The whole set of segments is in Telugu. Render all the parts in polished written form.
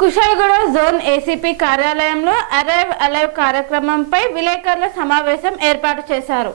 కుషాయిగూడ జోన్ ఏసీపీ కార్యాలయంలో అరైవ్ అలైవ్ కార్యక్రమంపై విలేకరుల సమావేశం ఏర్పాటు చేశారు.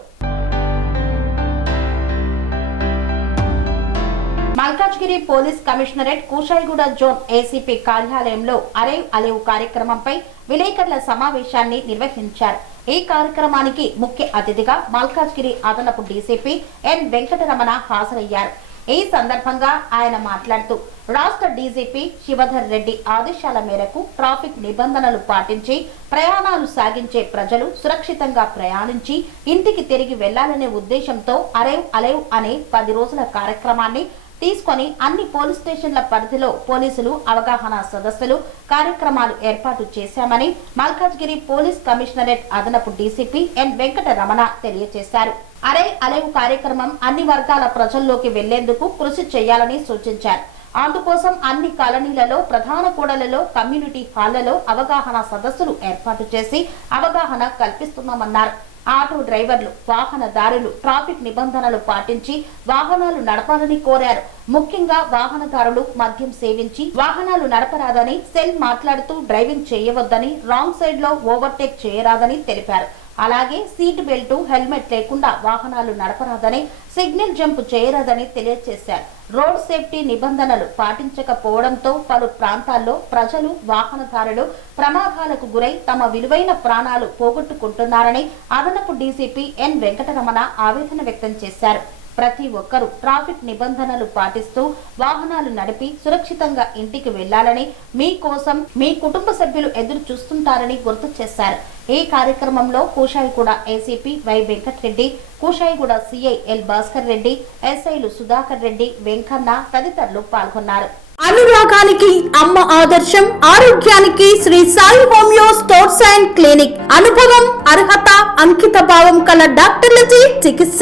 Malkajgiri police commissionerate Kushaiguda zone ACP కార్యాలయంలో అరైవ్ అలైవ్ కార్యక్రమంపై విలేకరుల సమావేశాన్ని నిర్వహించారు. ఈ కార్యక్రమానికి ముఖ్య అతిథిగా మల్కాజ్గిరి అదనపు డీసీపీ ఎన్ వెంకటరమణ హాజరయ్యారు. ఈ సందర్భంగా ఆయన మాట్లాడుతూ రాష్ట్ర డీజీపీ శివధర్ రెడ్డి ఆదేశాల మేరకు ట్రాఫిక్ నిబంధనలు పాటించి ప్రయాణాలు సాగించే ప్రజలు సురక్షితంగా ప్రయాణించి ఇంటికి తిరిగి వెళ్లాలనే ఉద్దేశంతో అరైవ్ అలైవ్ అనే 10 రోజుల కార్యక్రమాన్ని తీసుకొని అన్ని పోలీస్ స్టేషన్ల పరిధిలో పోలీసులు అవగాహన సదస్సులు కార్యక్రమాలు ఏర్పాటు చేశామని మల్కాజ్గిరి పోలీస్ కమిషనరేట్ అదనపు డీసీపీ ఎన్ వెంకటరమణ తెలియజేశారు. అరైవ్ అలైవ్ కార్యక్రమం అన్ని వర్గాల ప్రజల్లోకి వెళ్లేందుకు కృషి చేయాలని సూచించారు. అందుకోసం అన్ని కాలనీలలో ప్రధాన కూడలలో కమ్యూనిటీ హాళ్లలో అవగాహన సదస్సులు ఏర్పాటు చేసి అవగాహన కల్పిస్తున్నామన్నారు. ఆటో డ్రైవర్లు వాహనదారులు ట్రాఫిక్ నిబంధనలు పాటించి వాహనాలు నడపాలని కోరారు. ముఖ్యంగా వాహనదారులు మద్యం సేవించి వాహనాలు నడపరాదని, సెల్ మాట్లాడుతూ డ్రైవింగ్ చేయవద్దని, రాంగ్ సైడ్ లో ఓవర్టేక్ చేయరాదని తెలిపారు. అలాగే సీట్ బెల్ట్ హెల్మెట్ లేకుండా వాహనాలు నడపరాదని, సిగ్నల్ జంప్ చేయరాదని తెలియజేశారు. రోడ్ సేఫ్టీ నిబంధనలు పాటించకపోవడంతో పలు ప్రాంతాల్లో ప్రజలు వాహనదారులు ప్రమాదాలకు గురై తమ విలువైన ప్రాణాలు పోగొట్టుకుంటున్నారని అదనపు డీసీపీ ఎన్ వెంకటరమణ ఆవేదన వ్యక్తం చేశారు. ప్రతి ఒక్కరూ ట్రాఫిక్ నిబంధనలు పాటిస్తూ వాహనాలు నడిపి సురక్షితంగా ఇంటికి వెళ్లాలని, మీకోసం మీ కుటుంబ సభ్యులు ఎదురు చూస్తుంటారని గుర్తు చేశారు. ఈ కార్యక్రమంలో Kushaiguda ACP Y Venkatareddy, Kushaiguda CI L Bhaskar Reddy, ఎస్ఐలు సుధాకర్ రెడ్డి, వెంకన్న తదితరులు పాల్గొన్నారు. అనురాగానికి అమ్మ ఆదర్శం, ఆరోగ్యానికి Sri Sai homeo stores and clinic. అనుభవం, అర్హత, అంకిత భావం కల డాక్టర్లచే చికిత్స.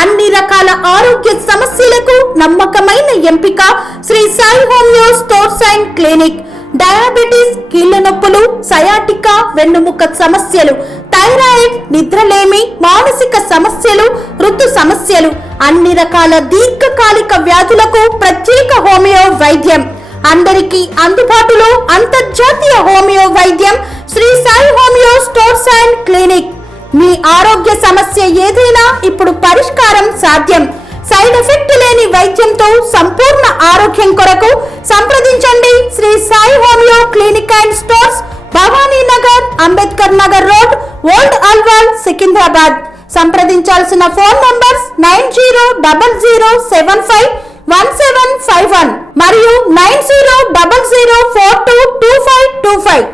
అన్ని రకాల ఆరోగ్య సమస్యలకు నమ్మకమైన ఎంపిక Sri Sai homeo stores and clinic. Diabetes, కీళ్ల నొప్పులు, సయాటికా, వెన్నుముక సమస్యలు, థైరాయిడ్, నిద్రలేమి, మానసిక సమస్యలు, ఋతు సమస్యలు, అన్ని రకాల దీర్ఘకాలిక వ్యాధులకు ప్రత్యేక హోమియో వైద్యం. అందరికీ అందుబాటులో అంతర్జాతీయ హోమియో వైద్యం Shri Sai homeo stores and clinic. మీ ఆరోగ్య సమస్య ఏదైనా ఇప్పుడు పరిష్కారం సాధ్యం. సైడ్ ఎఫెక్ట్ లేని వైద్యంతో సంపూర్ణ ఆరోగ్యం కొరకు సంప్రదించండి Shri Sai homeo clinic and stores, Bhavani Nagar, Ambedkar Nagar road, old Alwal, Secunderabad. సంప్రదించాల్సిన ఫోన్ నంబర్స్ 9000751751 మరియు 9000422525.